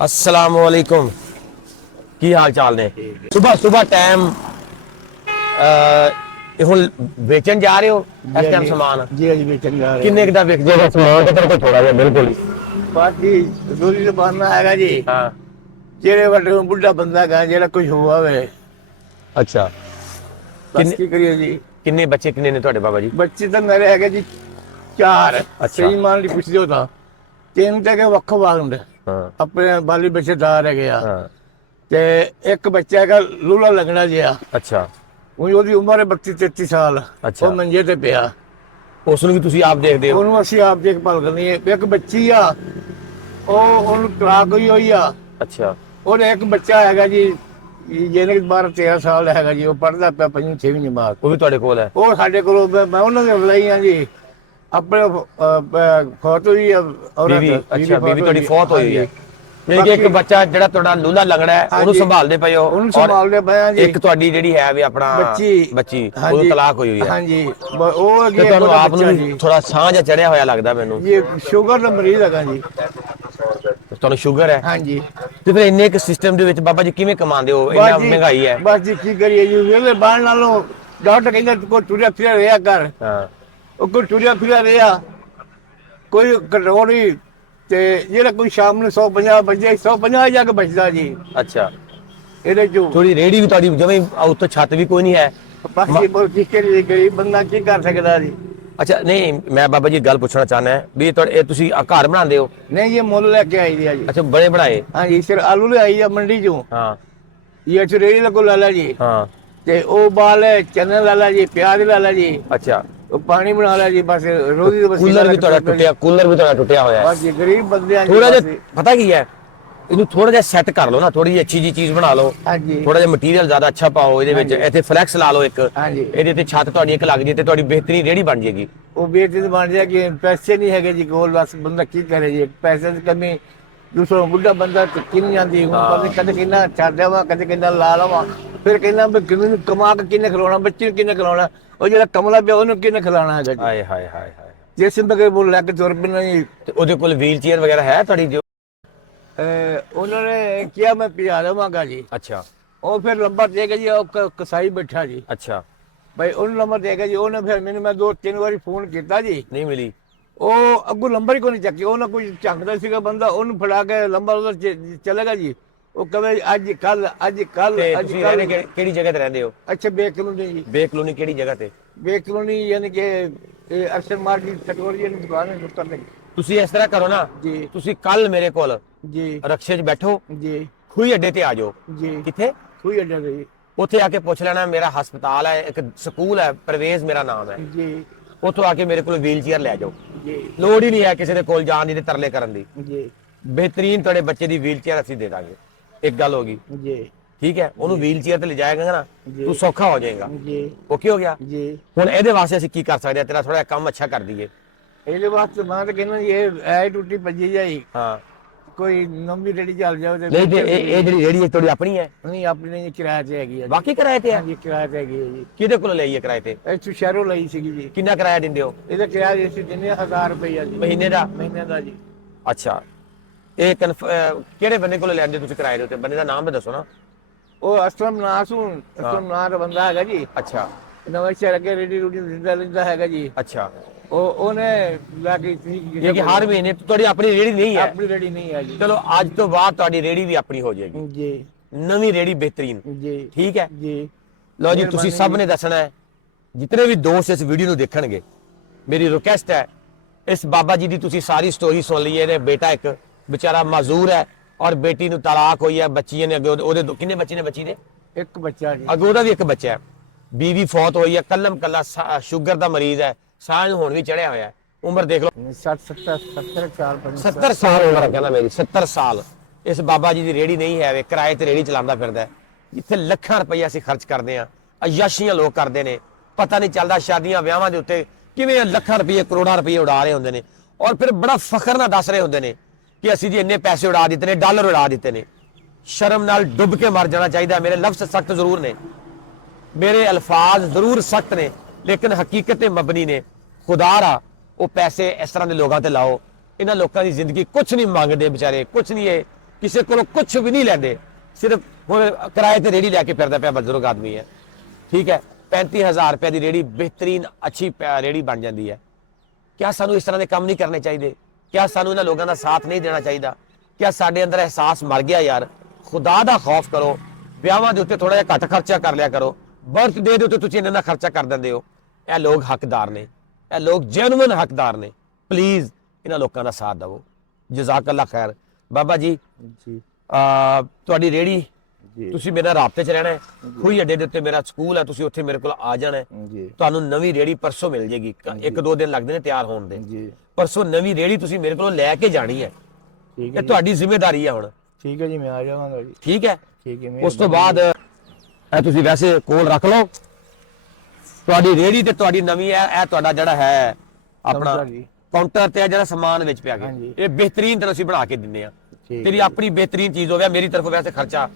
अस्सलाम वालेकुम की हाल चाल ने सुबह सुबह टाइम ਹੁਣ ਵੇਚਣ ਜਾ ਰਹੇ ਹੋ ਇਸ ਟਾਈਮ ਸਮਾਨ ਜੀ ਜੀ ਵੇਚਣ ਜਾ ਰਹੇ ਕਿੰਨੇ ਦਾ ਵਿਕ ਜਾਏਗਾ ਸਮਾਨ ਤੇ ਤੇਰੇ ਕੋਲ ਥੋੜਾ ਜਿਹਾ ਬਿਲਕੁਲ ਹੀ ਬਾਕੀ ਦੂਰੀ ਤੇ ਬਾਨਾ ਹੈਗਾ ਜੀ ਹਾਂ ਜਿਹੜੇ ਵੱਡੇ ਬੁੱਢਾ ਬੰਦਾ ਹੈਗਾ ਜਿਹੜਾ ਕੁਝ ਹੋਵੇ ਅੱਛਾ ਬਸ ਕੀ ਕਰੀਏ ਜੀ ਕਿੰਨੇ ਬੱਚੇ ਕਿੰਨੇ ਨੇ ਤੁਹਾਡੇ ਬਾਬਾ ਜੀ ਬੱਚੇ ਤਾਂ ਮੇਰੇ ਹੈਗੇ ਜੀ 4 ਅੱਛਾ। ਸਹੀ ਮਾਨ ਦੀ ਪੁੱਛਦੇ ਹੋ ਤਾਂ 3 ਤੇ ਵੱਖ ਵਾਲ ਹੁੰਦੇ ਹਾਂ ਆਪਣੇ ਬਾਲੀ ਬੱਚੇਦਾਰ ਹੈਗੇ ਆ ਹਾਂ ਤੇ ਇੱਕ ਬੱਚਾ ਹੈਗਾ ਲੂਲਾ ਲੱਗਣਾ ਜਿਹਾ ਅੱਛਾ ਉਹਦੀ ਉਮਰ ਹੈ 32 33 ਸਾਲ ਅੱਛਾ। ਉਹ ਮੰਜੇ ਤੇ ਪਿਆ ਉਸ ਨੂੰ ਵੀ ਤੁਸੀਂ ਆਪ ਦੇਖਦੇ ਹੋ ਉਹਨੂੰ ਅਸੀਂ ਆਪ ਦੇਖਭਾਲ ਕਰਨੀ ਹੈ ਇੱਕ ਬੱਚੀ ਆ ਉਹਨੂੰ ਤਲਾਕ ਹੋਈ ਆ ਅੱਛਾ ਉਹਦਾ ਇੱਕ ਬੱਚਾ ਹੈਗਾ ਜੀ ਜਿਹਨੇ 12 13 ਸਾਲ ਦਾ ਹੈਗਾ ਜੀ ਉਹ ਪੜਦਾ ਪਿਆ 5ਵੀਂ 6ਵੀਂ ਜਮਾਤ ਉਹ ਵੀ ਤੁਹਾਡੇ ਕੋਲ ਹੈ ਉਹ ਸਾਡੇ ਕੋਲ ਮੈਂ ਉਹਨਾਂ ਦੇ ਲਈ ਆ ਜੀ ਆਪਣੇ ਫੋਟੋ ਹੀ ਬੀਵੀ ਅੱਛਾ ਬੀਵੀ ਤੁਹਾਡੀ ਫੌਤ ਹੋਈ ਹੈ ਯਾਨੀ ਕਿ ਇੱਕ ਬਾਕੀ- ਬੱਚਾ ਜਿਹੜਾ ਤੁਹਾਡਾ ਲੂਲਾ ਲੱਗਣਾ ਹੈ ਉਹਨੂੰ ਹਾਂਜੀ। ਸੰਭਾਲਦੇ ਪਏ ਹੋ ਉਹਨੂੰ ਔਰ ਸੰਭਾਲਦੇ ਪਏ ਆ ਜੀ ਇੱਕ ਤੁਹਾਡੀ ਜਿਹੜੀ ਹੈ ਵੀ ਆਪਣਾ ਬੱਚੀ ਉਹਨੂੰ ਹਾਂਜੀ। ਤਲਾਕ ਹੋਈ ਹੈ ਹਾਂਜੀ ਉਹ ਤੇ ਅੱਗੇ ਤੁਹਾਨੂੰ ਆਪ ਨੂੰ ਬੱਚਾ ਵੀ ਜੀ ਥੋੜਾ ਸਾਂਝ ਜਿਹਾ ਚੜਿਆ ਹੋਇਆ ਲੱਗਦਾ ਮੈਨੂੰ ਇਹ ਸ਼ੂਗਰ ਦਾ ਮਰੀਜ਼ ਹੈਗਾ ਜੀ ਤੁਹਾਨੂੰ ਸ਼ੂਗਰ ਹੈ ਹਾਂਜੀ ਤੇ ਫਿਰ ਇੰਨੇ ਇੱਕ ਸਿਸਟਮ ਦੇ ਵਿੱਚ ਬਾਬਾ ਜੀ ਕਿਵੇਂ ਕਮਾਉਂਦੇ ਹੋ ਇੰਨਾ ਬਸ ਜੀ ਮਹਿੰਗਾਈ ਹੈ ਬਸ ਜੀ ਕੀ ਕਰੀਏ ਜੀ ਵੇਲੇ ਬਾਹਰ ਨਾਲੋਂ ਡਾਕਟਰ ਕਹਿੰਦਾ ਤੂੰ ਕੋਈ ਟੁਰਿਆ ਫਿਰਿਆ ਰਿਹਾ ਕਰ ਹਾਂ ਉਹ ਕੋਈ ਟੁਰਿਆ ਫਿਰਿਆ ਰਿਹਾ ਕੋਈ ਕਟੋਰੀ ਤੇ ਜਿਹੜਾ ਕੋਈ ਸ਼ਾਮ ਨੂੰ 150 ਵਜੇ 150 ਜਾ ਕੇ ਬਚਦਾ ਜੀ ਅੱਛਾ ਇਹਦੇ ਚੋਂ ਥੋੜੀ ਰੇੜੀ ਵੀ ਤੁਹਾਡੀ ਜਿਵੇਂ ਉੱਤੇ ਛੱਤ ਵੀ ਕੋਈ ਨਹੀਂ ਹੈ ਬਾਕੀ ਬੋਲ ਕੀ ਕਰੀਏ ਗਰੀਬ ਬੰਦਾ ਕੀ ਕਰ ਸਕਦਾ ਜੀ ਅੱਛਾ ਨਹੀਂ ਮੈਂ ਬਾਬਾ ਜੀ ਗੱਲ ਪੁੱਛਣਾ ਚਾਹੁੰਦਾ ਵੀ ਇਹ ਤੁਸੀਂ ਘਰ ਬਣਾਉਂਦੇ ਹੋ ਨਹੀਂ ਇਹ ਮੁੱਲ ਲੈ ਕੇ ਆਈ ਦੀ ਆ ਜੀ ਅੱਛਾ ਬੜੇ ਬਣਾਏ ਹਾਂਜੀ ਸਿਰ ਆਲੂ ਲੈ ਆਈ ਆ ਮੰਡੀ ਚੋਂ ਹਾਂ ਇਹ ਚਰੇੜੀ ਲੱਗੋ ਲੈ ਲਾ ਜੀ ਹਾਂ ਤੇ ਉਹ ਬਾਲ ਚਨੇ ਲੈ ਲਾ ਜੀ ਪਿਆਜ਼ ਲੈ ਲਾ ਜੀ ਅੱਛਾ ਉਹ ਪਾਣੀ ਬਣਾ ਲਿਆ ਜੀ ਬਸ ਰੋਜ਼ੀ ਦਾ ਕੂਲਰ ਵੀ ਤੁਹਾਡਾ ਟੁੱਟਿਆ ਕੂਲਰ ਵੀ ਤੁਹਾਡਾ ਟੁੱਟਿਆ ਹੋਇਆ ਹੈ ਬਸ ਜੀ ਗਰੀਬ ਬੰਦੇ ਆ ਜੀ ਥੋੜਾ ਬਸ। ਜਿਹਾ ਪਤਾ ਕੀ ਹੈ ਇਹਨੂੰ ਥੋੜਾ ਜਿਹਾ ਸੈੱਟ ਕਰ ਲਓ ਨਾ ਥੋੜੀ ਜਿਹੀ ਅੱਛੀ ਜੀ ਚੀਜ਼ ਬਣਾ ਲਓ ਹਾਂਜੀ ਥੋੜਾ ਜਿਹਾ ਮਟੀਰੀਅਲ ਜ਼ਿਆਦਾ ਅੱਛਾ ਪਾਓ ਇਹਦੇ ਵਿੱਚ ਹਾਂਜੀ। ਇੱਥੇ ਫਲੈਕਸ ਲਾ ਲਓ ਇੱਕ ਹਾਂਜੀ। ਇਹਦੇ ਤੇ ਛੱਤ ਤੁਹਾਡੀ ਇੱਕ ਲੱਗ ਜੇ ਤੇ ਤੁਹਾਡੀ ਬਿਹਤਰੀਨ ਰੇੜੀ ਬਣ ਜੇਗੀ ਉਹ ਬੇਟੀ ਬਣ ਜਾ ਕਿ ਪੈਸੇ ਨਹੀਂ ਹੈਗੇ ਜੀ ਕੋਲ ਬਸ ਬੰਦਾ ਕੀ ਕਰੇ ਜੀ ਪੈਸੇ ਦੀ ਕਮੀ ਦੂਸਰਾ ਬੁੱਢਾ ਬੰਦਾ ਚੱਕੀ ਨਹੀਂ ਜਾਂਦੀ ਹੁਣ ਕਦੇ ਕਿੰਨਾ ਛੱਡ ਦੇਵਾ ਕਦੇ ਕਿੰਨਾ ਲਾ ਲਵਾ ਫਿਰ ਕਹਿੰਦਾ ਵੀ ਕਿਵੇਂ ਕਮਾ ਕੇ ਕਿੰਨੇ ਖਿਲਾਉਣਾ ਬੱਚੇ ਨੂੰ ਕਿੰਨੇ ਖਿਲਾਉਣਾ ਉਹ ਜਿਹੜਾ ਕਮਲਾ ਪਿਆ ਉਹਨੂੰ ਕਿੰਨੇ ਖਿਲਾਉਣਾ ਹੈਗਾ ਜੀ ਹਾਏ ਹਾਏ ਹਾਏ ਹਾਏ ਜੇ ਸਿੰਬਕੇ ਬੋਲ ਲੈ ਕੇ ਤੁਰ ਪੈਣਾ ਜੀ ਤੇ ਉਹਦੇ ਕੋਲ ਵੀਲ ਚੇਅਰ ਵਗੈਰਾ ਹੈ ਤੁਹਾਡੀ ਜੋ ਉਹਨਾਂ ਨੇ ਕਿਹਾ ਮੈਂ ਪਿਆ ਦੇਵਾਂਗਾ ਜੀ ਅੱਛਾ ਉਹ ਫਿਰ ਨੰਬਰ ਦੇ ਕੇ ਜੀ ਉਹ ਕਸਾਈ ਬੈਠਾ ਜੀ ਅੱਛਾ ਭਾਈ ਉਹਨੂੰ ਨੰਬਰ ਦੇ ਕੇ ਜੀ ਉਹਨੇ ਫਿਰ ਮੈਨੂੰ ਮੈਂ 2-3 ਵਾਰੀ ਫੋਨ ਕੀਤਾ ਜੀ ਨਹੀਂ ਮਿਲੀ ਉਹ ਅੱਗੋਂ ਨੰਬਰ ਹੀ ਕੋਈ ਨਹੀਂ ਚੱਕਿਆ ਉਹਨਾਂ ਕੋਈ ਝੰਕਦਾ ਸੀਗਾ ਬੰਦਾ ਉਹਨੂੰ ਫੜਾ ਕੇ ਨੰਬਰ ਉਹਦਾ ਚਲੇਗਾ ਜੀ ਉਹ ਕਹੇ ਅੱਜ ਕੱਲ ਤੇ ਤੁਸੀਂ ਰਹਿੰਦੇ ਕਿਹੜੀ ਜਗ੍ਹਾ ਤੇ ਰਹਿੰਦੇ ਹੋ ਅੱਛਾ ਬੇ ਕਲੋਨੀ ਜੀ ਬੇ ਕਲੋਨੀ ਕਿਹੜੀ ਜਗ੍ਹਾ ਤੇ ਬੇ ਕਲੋਨੀ ਯਾਨੀ ਕਿ ਇਹ ਅਕਸਰ ਮਾਰਕੀਟ ਕਟੋਰੀ ਦੀ ਦੁਕਾਨ ਹੈ ਉੱਤਰ ਲੱਗੀ ਤੁਸੀਂ ਇਸ ਤਰ੍ਹਾਂ ਕਰੋ ਨਾ ਜੀ ਤੁਸੀਂ ਕੱਲ ਮੇਰੇ ਕੋਲ ਜੀ ਰਕਸ਼ੇ 'ਚ ਬੈਠੋ ਜੀ ਖੂਹੀ ਅੱਡੇ ਤੇ ਆ ਜਾਓ ਜੀ ਕਿੱਥੇ ਕੋਈ ਅੱਡਾ ਜੀ ਉੱਥੇ ਆ ਕੇ ਪੁੱਛ ਲੈਣਾ ਮੇਰਾ ਹਸਪਤਾਲ ਹੈ ਇੱਕ ਸਕੂਲ ਹੈ ਪਰਵੇਜ਼ ਮੇਰਾ ਨਾਮ ਹੈ ਜੀ ਉੱਥੋਂ ਆ ਕੇ ਮੇਰੇ ਕੋਲ ਵੀਲ ਚੇਅਰ ਲੈ ਜਾਓ ਜੀ ਲੋੜ ਹੀ ਨਹੀਂ ਹੈ ਕਿਸੇ ਦੇ ਕੋਲ ਜਾਣ ਦੀ ਤੇ ਤਰਲੇ ਕਰਨ ਦੀ ਜੀ ਬਿਹਤਰੀਨ ਤੁਹਾਡੇ ਬੱਚੇ ਦੀ ਵੀਲ ਚੇਅਰ ਅਸੀਂ ਦੇ ਦਾਂਗੇ ਇੱਕ ਗੱਲ ਹੋ ਗਈ ਜੀ ਠੀਕ ਹੈ ਉਹਨੂੰ ਵੀਲ ਚੇਅਰ ਤੇ ਲਿਜਾਏਗਾ ਨਾ ਜੀ। ਤੂੰ ਸੌਖਾ ਹੋ ਜਾਏਗਾ ਜੀ ਓਕੇ ਹੋ ਗਿਆ ਜੀ ਹੁਣ ਇਹਦੇ ਵਾਸਤੇ ਅਸੀਂ ਕੀ ਕਰ ਸਕਦੇ ਹਾਂ ਤੇਰਾ ਥੋੜਾ ਕੰਮ ਅੱਛਾ ਕਰ ਦਈਏ ਇਹਦੇ ਵਾਸਤੇ ਮੈਂ ਤਾਂ ਕਹਿੰਦਾ ਜੀ ਇਹ ਐ ਟੁੱਟੀ ਭੱਜੀ ਜਾਈ ਹਾਂ ਕੋਈ ਨਵੀਂ ਰੇੜੀ ਚੱਲ ਜਾਵੇ ਨਹੀਂ ਤੇ ਇਹ ਜਿਹੜੀ ਰੇੜੀ ਤੁਹਾਡੀ ਆਪਣੀ ਹੈ ਨਹੀਂ ਆਪਣੀ ਨਹੀਂ ਕਿਰਾਏ ਤੇ ਹੈਗੀ ਆ ਜੀ। ਬਾਕੀ ਕਿਰਾਏ ਤੇ ਹੈ ਹਾਂਜੀ ਕਿਰਾਏ ਤੇ ਹੈਗੀ ਹੈ ਜੀ ਕਿਹਦੇ ਕੋਲ ਲਈ ਹੈ ਕਿਰਾਏ ਤੇ ਇੱਥੋਂ ਸ਼ਹਿਰੋਂ ਲਈ ਸੀਗੀ ਜੀ ਕਿੰਨਾ ਕਿਰਾਇਆ ਦਿੰਦੇ ਹੋ ਇਹਦਾ ਕਿਰਾਇਆ ਜੀ ਅਸੀਂ ਦਿੰਦੇ 1000 ਰੁਪਇਆ ਜੀ ਮਹੀਨੇ ਦਾ ਮਹੀਨੇ ਦਾ ਜੀ ਅੱਛਾ ਇਹ ਕਿਹੜੇ ਬੰਦੇ ਕੋਲ ਲੈਂਦੇ ਤੁਸੀਂ ਕਿਰਾਏ ਦੇ ਉੱਤੇ ਬੰਦੇ ਦਾ ਨਾਮ ਵੀ ਦੱਸੋ ਨਾ ਉਹ ਅਸਲਮ ਨਾਸੂ ਅਸਲਮ ਨਾਂ ਦਾ ਬੰਦਾ ਹੈਗਾ ਜੀ ਅੱਛਾ ਨਵਾਂ ਸ਼ਹਿਰ ਅੱਗੇ ਰੇੜੀ ਰੂੜੀ ਦਿੰਦਾ ਲੈਂਦਾ ਹੈਗਾ ਜੀ ਅੱਛਾ ਉਹਨੇ ਲੈ ਕੇ ਇਹ ਕਿ ਹਰ ਮਹੀਨੇ ਤੁਹਾਡੀ ਆਪਣੀ ਰੇੜੀ ਨਹੀਂ ਹੈ ਆਪਣੀ ਰੇੜੀ ਨਹੀਂ ਹੈ ਜੀ ਚਲੋ ਅੱਜ ਤੋਂ ਬਾਅਦ ਤੁਹਾਡੀ ਰੇੜੀ ਵੀ ਆਪਣੀ ਹੋ ਜਾਏਗੀ ਜੀ ਨਵੀਂ ਰੇੜੀ ਬਿਹਤਰੀਨ ਜੀ ਠੀਕ ਹੈ ਜੀ ਲਓ ਜੀ ਤੁਸੀਂ ਸਭ ਨੇ ਦੱਸਣਾ ਹੈ ਜਿਤਨੇ ਵੀ ਦੋਸਤ ਇਸ ਵੀਡੀਓ ਨੂੰ ਦੇਖਣਗੇ ਮੇਰੀ ਰਿਕੁਐਸਟ ਹੈ ਇਸ ਬਾਬਾ ਜੀ ਦੀ ਤੁਸੀਂ ਸਾਰੀ ਸਟੋਰੀ ਸੁਣ ਲਈ ਇਹਨੇ ਬੇਟਾ ਇੱਕ ਵਿਚਾਰਾ ਮਜ਼ਦੂਰ ਹੈ ਔਰ ਬੇਟੀ ਨੂੰ ਤਲਾਕ ਹੋਈ ਹੈ ਬੱਚੀ ਨੇ ਅੱਗੇ ਉਹਦੇ ਕਿੰਨੇ ਬੱਚੇ ਨੇ ਬੱਚੀ ਦੇ ਇੱਕ ਬੱਚਾ ਜੀ ਅੱਗੇ ਉਹਦਾ ਵੀ ਇੱਕ ਬੱਚਾ ਹੈ ਬੀਵੀ ਫੌਤ ਹੋਈ ਹੈ ਕੱਲਮ ਕੱਲਾ ਸ਼ੂਗਰ ਦਾ ਮਰੀਜ਼ ਹੈ ਸਾਹ ਨੂੰ ਹੁਣ ਵੀ ਚੜਿਆ ਹੋਇਆ ਹੈ ਉਮਰ ਦੇਖ ਲਓ 60 70 ਸਾਲ 70 ਸਾਲ ਉਮਰ ਹੈ ਕਹਿੰਦਾ ਮੇਰੀ 70 ਸਾਲ ਇਸ ਬਾਬਾ ਜੀ ਦੀ ਰੇੜੀ ਨਹੀਂ ਹੈ ਵੇ ਕਿਰਾਏ ਤੇ ਰੇੜੀ ਚਲਾਉਂਦਾ ਫਿਰਦਾ ਜਿੱਥੇ ਲੱਖਾਂ ਰੁਪਏ ਅਸੀਂ ਖਰਚ ਕਰਦੇ ਆ ਅਯਾਸ਼ੀਆਂ ਲੋਕ ਕਰਦੇ ਨੇ ਪਤਾ ਨਹੀਂ ਚੱਲਦਾ ਸ਼ਾਦੀਆਂ ਵਿਆਹਾਂ ਦੇ ਉੱਤੇ ਕਿਵੇਂ ਲੱਖਾਂ ਰੁਪਏ ਕਰੋੜਾਂ ਰੁਪਏ ਉਡਾ ਰਹੇ ਹੁੰਦੇ ਨੇ ਔਰ ਫਿਰ ਬੜਾ ਫਖਰ ਨਾਲ ਦੱਸ ਰਹੇ ਹੁੰਦੇ ਨੇ ਕਿ ਅਸੀਂ ਜੀ ਇੰਨੇ ਪੈਸੇ ਉਡਾ ਦਿੱਤੇ ਨੇ ਡਾਲਰ ਉਡਾ ਦਿੱਤੇ ਨੇ ਸ਼ਰਮ ਨਾਲ ਡੁੱਬ ਕੇ ਮਰ ਜਾਣਾ ਚਾਹੀਦਾ ਮੇਰੇ ਲਫ਼ਜ਼ ਸਖਤ ਜ਼ਰੂਰ ਨੇ ਮੇਰੇ ਅਲਫਾਜ਼ ਜ਼ਰੂਰ ਸਖਤ ਨੇ ਲੇਕਿਨ ਹਕੀਕਤ ਤੇ ਮਬਨੀ ਨੇ ਖੁਦਾਰਾ ਉਹ ਪੈਸੇ ਇਸ ਤਰ੍ਹਾਂ ਦੇ ਲੋਕਾਂ ਤੇ ਲਾਓ ਇਹਨਾਂ ਲੋਕਾਂ ਦੀ ਜ਼ਿੰਦਗੀ ਕੁਝ ਨਹੀਂ ਮੰਗਦੇ ਵਿਚਾਰੇ ਕੁਝ ਨਹੀਂ ਇਹ ਕਿਸੇ ਕੋਲੋਂ ਕੁਝ ਵੀ ਨਹੀਂ ਲੈਂਦੇ, ਸਿਰਫ ਹੁਣ ਕਿਰਾਏ ਤੇ ਰੇੜੀ ਲੈ ਕੇ ਫਿਰਦਾ ਪਿਆ ਬਜ਼ੁਰਗ ਆਦਮੀ ਹੈ, ਠੀਕ ਹੈ। 35,000 ਰੁਪਏ ਦੀ ਰੇੜੀ ਬਿਹਤਰੀਨ ਅੱਛੀ ਰੇੜੀ ਬਣ ਜਾਂਦੀ ਹੈ। ਕਿਆ ਸਾਨੂੰ ਇਸ ਤਰ੍ਹਾਂ ਦੇ ਕੰਮ ਨਹੀਂ ਕਰਨੇ ਚਾਹੀਦੇ? ਕਿਆ ਸਾਨੂੰ ਇਹਨਾਂ ਲੋਕਾਂ ਦਾ ਸਾਥ ਨਹੀਂ ਦੇਣਾ ਚਾਹੀਦਾ? ਕਿਆ ਸਾਡੇ ਅੰਦਰ ਅਹਿਸਾਸ ਮਰ ਗਿਆ? ਯਾਰ ਖੁਦਾ ਦਾ ਖੌਫ ਕਰੋ, ਵਿਆਹਾਂ ਦੇ ਉੱਤੇ ਥੋੜਾ ਜਿਹਾ ਘੱਟ ਖਰਚਾ ਕਰ ਲਿਆ ਕਰੋ, ਬਰਥਡੇ ਦੇ ਉੱਤੇ ਤੁਸੀਂ ਇੰਨਾ ਖਰਚਾ ਕਰ ਦਿੰਦੇ ਹੋ। ਇਹ ਲੋਕ ਹੱਕਦਾਰ ਨੇ, ਇਹ ਲੋਕ ਜੈਨੂਇਨ ਹੱਕਦਾਰ ਨੇ। ਪਲੀਜ਼ ਇਹਨਾਂ ਲੋਕਾਂ ਦਾ ਸਾਥ ਦਿਵੋ। ਜਜ਼ਾਕ ਅੱਲਾ ਖੈਰ। ਬਾਬਾ ਜੀ ਜੀ ਤੁਹਾਡੀ ਰੇੜੀ, ਜੀ ਤੁਸੀਂ ਮੇਰੇ ਨਾਲ ਰਾਬਤੇ 'ਚ ਰਹਿਣਾ ਹੈ। ਖੂਹੀ ਅੱਡੇ ਦੇ ਉੱਤੇ ਮੇਰਾ ਸਕੂਲ ਹੈ, ਤੁਸੀਂ ਉੱਥੇ ਮੇਰੇ ਕੋਲ ਆ ਜਾਣਾ ਹੈ। ਜੀ ਤੁਹਾਨੂੰ ਨਵੀਂ ਰੇੜੀ ਪਰਸੋਂ ਮਿਲ ਜੇਗੀ, 1-2 ਦਿਨ ਲੱਗਦੇ ਨੇ ਤਿਆਰ ਹੋਣ ਦੇ। ਜੀ ਪਰਸੋਂ ਨਵੀਂ ਰੇੜੀ ਤੁਸੀਂ ਮੇਰੇ ਕੋਲੋਂ ਲੈ ਕੇ ਜਾਣੀ ਹੈ। ਠੀਕ ਹੈ ਇਹ ਤੁਹਾਡੀ ਜ਼ਿੰਮੇਵਾਰੀ ਹੈ ਹੁਣ, ਠੀਕ ਹੈ ਜੀ, ਮੈਂ ਆ ਜਾਵਾਂਗਾ ਜੀ। ਠੀਕ ਹੈ। ਠੀਕ ਹੈ, ਉਸ ਤੋਂ ਬਾਅਦ ਇਹ ਤੁਸੀਂ ਵੈਸੇ ਕੋਲ ਰੱਖ ਲਓ, ਤੁਹਾਡੀ ਰੇੜੀ ਤੇ ਤੁਹਾਡੀ ਨਵੀਂ ਹੈ। ਇਹ ਤੁਹਾਡਾ ਜਿਹੜਾ ਹੈ ਆਪਣਾ ਕਾਊਂਟਰ ਜੀ। ਕਾਊਂਟਰ ਤੇ ਜਿਹੜਾ ਸਮਾਨ ਵਿੱਚ ਪਿਆ ਗਿਆ, ਹਾਂਜੀ। ਇਹ ਬਿਹਤਰੀਨ ਤਰ੍ਹਾਂ ਅਸੀਂ ਬਣਾ ਕੇ ਦਿੰਦੇ ਆ। ਠੀਕ ਤੇਰੀ ਆਪਣੀ ਬਿਹਤਰੀਨ ਚੀਜ਼ ਹੋਵੇ, ਮੇਰੀ ਤਰਫੋਂ ਵੈਸੇ ਖਰਚਾ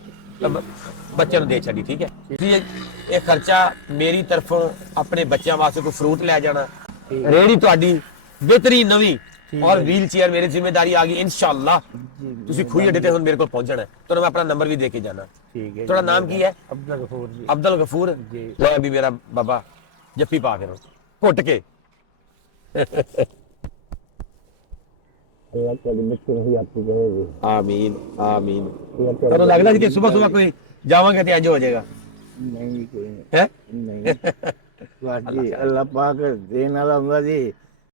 ਬੱਚਿਆਂ ਨੂੰ ਦੇ ਛੱਡੀ, ਠੀਕ ਹੈ। ਤੁਸੀਂ ਇਹ ਖਰਚਾ ਮੇਰੀ ਤਰਫੋਂ ਆਪਣੇ ਬੱਚਿਆਂ ਵਾਸਤੇ ਕੋਈ ਫਰੂਟ ਲੈ ਜਾਣਾ, ਠੀਕ। ਰੇੜੀ ਤੁਹਾਡੀ ਬਿਹਤਰੀਨ ਨਵੀਂ ਠੀਕ ਔਰ ਹੈ। ਵੀਲ ਚੇਅਰ ਮੇਰੀ ਜ਼ਿੰਮੇਵਾਰੀ ਆ ਗਈ ਇਨਸ਼ਾਅੱਲਾ। ਜੀ ਤੁਸੀਂ ਖੂਹੀ ਅੱਡੇ ਤੇ ਹੁਣ ਮੇਰੇ ਕੋਲ ਪਹੁੰਚਣਾ ਹੈ, ਤੁਹਾਨੂੰ ਮੈਂ ਆਪਣਾ ਨੰਬਰ ਵੀ ਦੇ ਕੇ ਜਾਣਾ। ਠੀਕ ਹੈ। ਤੁਹਾਡਾ ਨਾਮ ਕੀ ਹੈ? ਅਬਦੁਲ ਗਫੂਰ ਜੀ। ਅਬਦੁਲ ਗਫੂਰ ਜੀ। ਲੈ ਵੀ ਮੇਰਾ ਬਾਬਾ ਜੱਫੀ ਪਾ ਕੇ ਘੁੱਟ ਕੇ। ਅੱਲਾਹ ਤੁਹਾਡੇ ਬੱਚੇ ਨੂੰ ਯਾਦ ਕਰੇ। ਆਮੀਨ ਆਮੀਨ। ਤੁਹਾਨੂੰ ਲੱਗਦਾ ਸੀ ਕਿ ਸਵੇਰ ਕੋਈ ਜਾਵਾਂਗੇ ਤੇ ਇੰਜ ਹੋ ਜਾਏਗਾ? ਨਹੀਂ ਕੋਈ ਹੈ ਨਹੀਂ। ਵਾਜੀ ਅੱਲਾਹ ਪਾਕ ਦੇਣ ਵਾਲਾ ਹੁੰਦਾ ਜੀ।